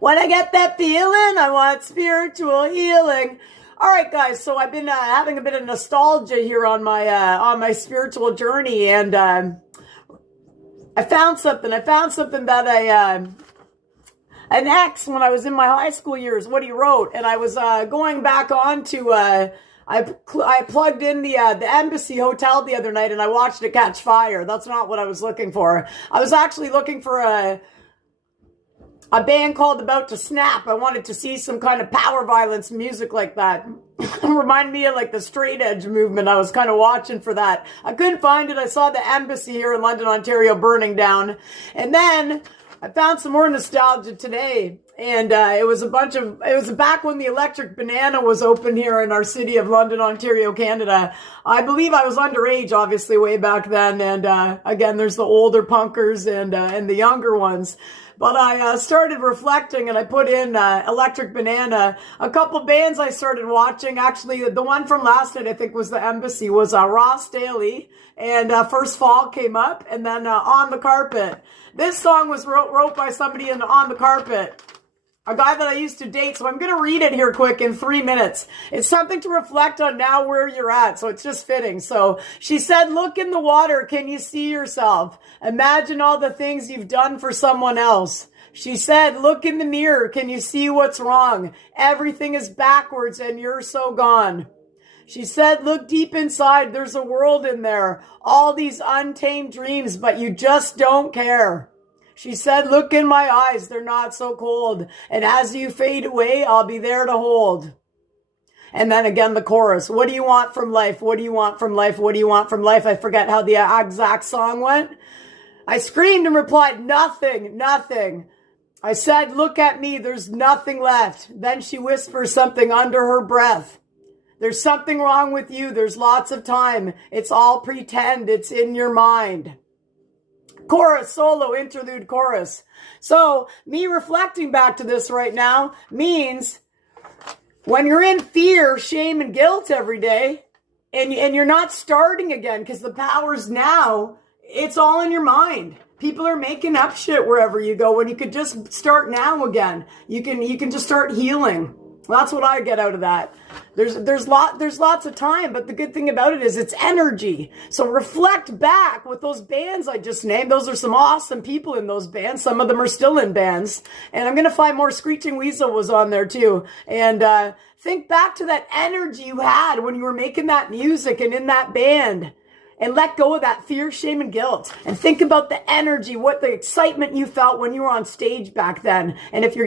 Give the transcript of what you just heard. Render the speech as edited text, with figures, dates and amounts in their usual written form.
When I get that feeling, I want spiritual healing. All right, guys. So I've been having a bit of nostalgia here on my spiritual journey, and I found something. I found something that an ex, when I was in my high school years, what he wrote, and I was going back on to I plugged in the Embassy Hotel the other night, and I watched it catch fire. That's not what I was looking for. I was actually looking for a band called About to Snap. I wanted to see some kind of power violence music like that. It reminded me of like the straight edge movement. I was kind of watching for that. I couldn't find it. I saw the Embassy here in London, Ontario burning down. And then I found some more nostalgia today. And it was back when the Electric Banana was open here in our city of London, Ontario, Canada. I believe I was underage, obviously, way back then. And again, there's the older punkers and the younger ones. But I started reflecting, and I put in Electric Banana. A couple bands I started watching. Actually, the one from last night, I think, was the Embassy, was Ross Daly. And First Fall came up, and then On the Carpet. This song was wrote by somebody On the Carpet, a guy that I used to date. So I'm going to read it here quick in 3 minutes. It's something to reflect on now where you're at. So it's just fitting. So she said, look in the water. Can you see yourself? Imagine all the things you've done for someone else. She said, look in the mirror. Can you see what's wrong? Everything is backwards and you're so gone. She said, look deep inside. There's a world in there. All these untamed dreams, but you just don't care. She said, look in my eyes, they're not so cold. And as you fade away, I'll be there to hold. And then again, the chorus. What do you want from life? What do you want from life? What do you want from life? I forget how the exact song went. I screamed and replied, nothing, nothing. I said, look at me, there's nothing left. Then she whispers something under her breath. There's something wrong with you. There's lots of time. It's all pretend. It's in your mind. Chorus, solo, interlude, chorus. So me reflecting back to this right now means when you're in fear, shame, and guilt every day, and you're not starting again because the power's now, it's all in your mind. People are making up shit wherever you go when you could just start now again. You can just start healing. Well, that's what I get out of that. There's lots of time, but the good thing about it is it's energy. So reflect back with those bands I just named. Those are some awesome people in those bands. Some of them are still in bands. And I'm going to find more. Screeching Weasel was on there too. And think back to that energy you had when you were making that music and in that band. And let go of that fear, shame, and guilt. And think about the energy, what the excitement you felt when you were on stage back then. And if you're